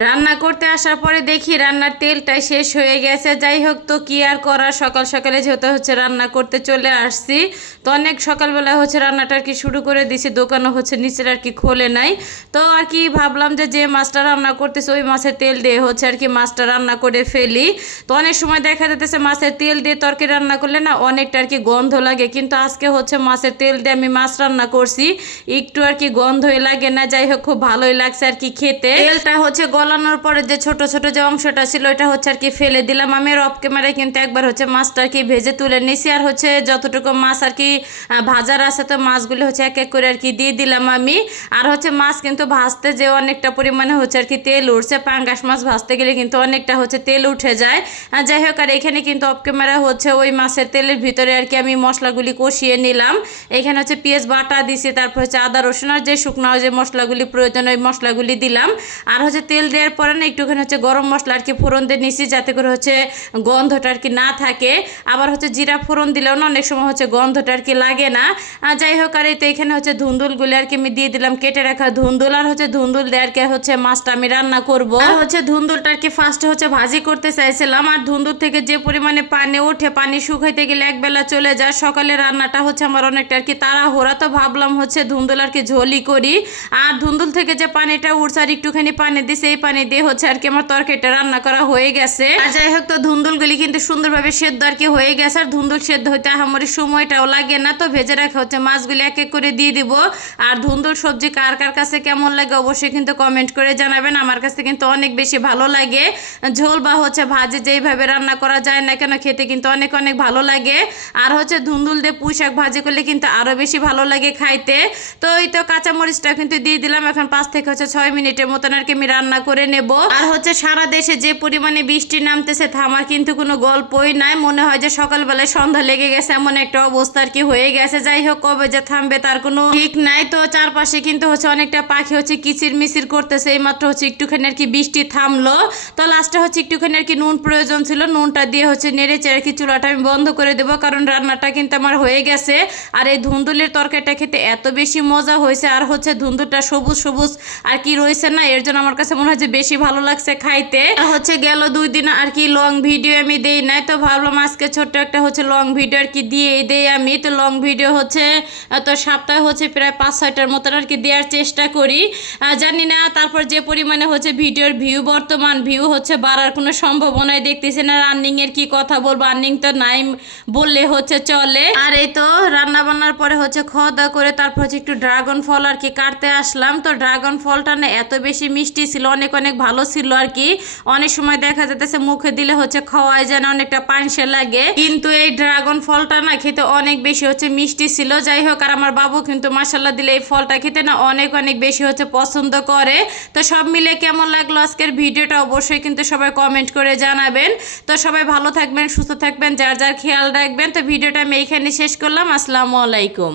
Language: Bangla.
রান্না করতে আসার পরে দেখি রান্নার তেলটাই শেষ হয়ে গেছে। যাই হোক, তো কি আর করার, সকাল সকালে যেহেতু রান্না করতে চলে আসছি, তো অনেক সকালবেলা রান্নাটা আর কি শুরু করে দিছি। দোকানও নিচের আর কি খোলে নাই, তো আর কি ভাবলাম যে মাছটা রান্না করতেছে ওই মাছের তেল দিয়ে আর কি মাছটা রান্না করে ফেলি। তো অনেক সময় দেখা যাচ্ছে মাছের তেল দিয়ে তরকারি রান্না করলে না অনেকটা আর কি গন্ধ লাগে, কিন্তু আজকে মাছের তেল দিয়ে আমি মাছ রান্না করছি, একটু আর কি গন্ধই লাগে না। যাই হোক, খুব ভালোই লাগছে আর কি খেতে। তেলটা গলানোর পরে যে ছোট ছোট যে অংশটা ছিল এটা আর কি ফেলে দিলাম। আমি অফ ক্যামেরায় কিন্তু একবার মাছটা আর কি ভেজে তুলে নিছি, আর যতটুকু মাছ আর কি ভাজার আছে তো মাছগুলো এক এক করে আর কি দিয়ে দিলাম আমি। আর মাছ কিন্তু ভাজতে যে অনেকটা পরিমাণে আর কি তেল উঠছে, পাঙ্গাস মাছ ভাজতে গেলে কিন্তু অনেকটা তেল উঠে যায়। যাই হোক, আর এখানে কিন্তু অফ ক্যামেরা ওই মাছের তেলের ভিতরে আর কি আমি মশলাগুলি কষিয়ে নিলাম। এখানে পেঁয়াজ বাটা দিছি, তারপর আদা রসুন আর যে শুকনো যে মশলাগুলি প্রয়োজন ওই মশলাগুলি দিলাম। আর তেল দেওয়ার পরে না একটুখানি গরম মশলা আর কি ফোড়ন দিয়ে নিছি, যাতে করে গন্ধটা আর কি না থাকে। আবার জিরা ফোড়ন দিলেও না অনেক সময় গন্ধটা আর কি লাগে না। যাই হোক, আর এই তো এখানে ধুন্দুলগুলি আর কি আমি দিয়ে দিলাম, কেটে রাখা ধুন্দুল। আর ধুন্দুল দিয়ে আর কি মাছটা আমি রান্না করব। আর ধুন্দুলটা আর কি ফার্স্টে ভাজি করতে চাইছিলাম, আর ধুন্দুল থেকে যে পরিমাণে পানি ওঠে, পানি শুকাইতে গেলে একবেলা চলে যায়। সকালে রান্নাটা আমার অনেকটা আর কি তাড়াহুড়া, তো ভাবলাম ধুন্দুল আর কি ঝোলই করি। আর ধুন্দুল থেকে যে পানিটা উঠছে আর একটুখানি পানি দিছে, এই পানি দিয়ে আর কি আমার তরকারিটা রান্না করা হয়ে গেছে। আর যাই হোক, তো ধুন্দুলগুলি কিন্তু সুন্দরভাবে সেদ্ধ আর কি হয়ে গেছে। আর ধুন্দুল সেদ্ধ হইতে আহামরি সময়টাও লাগে না, তো ভেজে রাখা মাছগুলি এক এক করে দিয়ে দিব। আর ধুন্দুল সবজি কার কার কাছে কেমন লাগে অবশ্যই কিন্তু কমেন্ট করে জানাবেন। আমার কাছে কিন্তু অনেক বেশি ভালো লাগে। ঝোল বা ভাজি যেইভাবে রান্না করা যায় না কেন, খেতে কিন্তু অনেক অনেক ভালো লাগে। আর ধুন্দুল দিয়ে পুঁই শাক ভাজি করলে কিন্তু আরো বেশি ভালো লাগে খাইতে। তো এই তো কাঁচামরিচটা কিন্তু দিয়ে দিলাম। এখন 5 থেকে 6 মিনিটের মতন আর কি আমি রান্না করে নেব। আর সারা দেশে যে পরিমাণে বৃষ্টি নামতেছে থামার কিন্তু কোনো গল্পই নাই। মনে হয় যে সকালবেলায় সন্ধ্যা লেগে গেছে, এমন একটা অবস্থা আর কি হয়ে গেছে। যাই হোক, কবে যে থামবে তার কোনো ঠিক নাই। তো চারপাশে কিন্তু অনেকটা পাখি কিচির মিচির করতেছে। এই মাত্র একটুখানি আর কি বৃষ্টি থামলো, তো লাস্টে একটুখানি আর কি নুন প্রয়োজন ছিল, নুনটা দিয়ে নেড়েচে আর কি চুলাটা আমি বন্ধ করে দেবো, কারণ রান্নাটা কিন্তু আমার হয়ে গেছে। আর এই ধুন্দুলের তরকারিটা খেতে এত বেশি মজা হয়েছে, আর ধুন্দুলটা সবুজ সবুজ আর কি রয়েছে না, এর জন্য আমার কাছে মনে হয় যে বেশি ভালো লাগছে খাইতে। গেল 2 দিন আর কি লং ভিডিও আমি দেই নাই, তো ভাবলাম আজকে ছোট্ট একটা লং ভিডিও আর কি দিয়ে দেই আমি। তো লং ভিডিও তো সপ্তাহে প্রায় 5-6টার মতন আর কি দেওয়ার চেষ্টা করি। জানি না তারপর যে পরিমাণে ভিডিওর ভিউ, বর্তমান ভিউ বাড়ার কোনো সম্ভাবনাই দেখতেছি না। রানিং এর কি কথা বলবো, রানিং তো নাই বললে চলে। আর এই তো রান্না বান্নার পরে খাওয়া দাওয়া করে তারপর একটু ড্রাগন ফল আর কি কাটতে আসলাম। তো ড্রাগন ফলটা না এত বেশি মিষ্টি ছিল, অনেক অনেক ভালো ছিল আর কি। অনেক সময় দেখা যাচ্ছে মুখে দিলে খাওয়াই যায় না, অনেকটা পানসে লাগে, কিন্তু এই ড্রাগন ফলটা না খেতে অনেক বেশি মিষ্টি ছিল। যাই হোক, আর আমার বাবু কিন্তু মাশাআল্লাহ দিলে এই ফলটা খেতে না অনেক অনেক বেশি পছন্দ করে। তো সব মিলে কেমন লাগলো আজকের ভিডিওটা অবশ্যই কিন্তু সবাই কমেন্ট করে জানাবেন। তো সবাই ভালো থাকবেন, সুস্থ থাকবেন, যার যার খেয়াল রাখবেন। তো ভিডিওটা আমি এইখানে শেষ করলাম। আসসালামু আলাইকুম।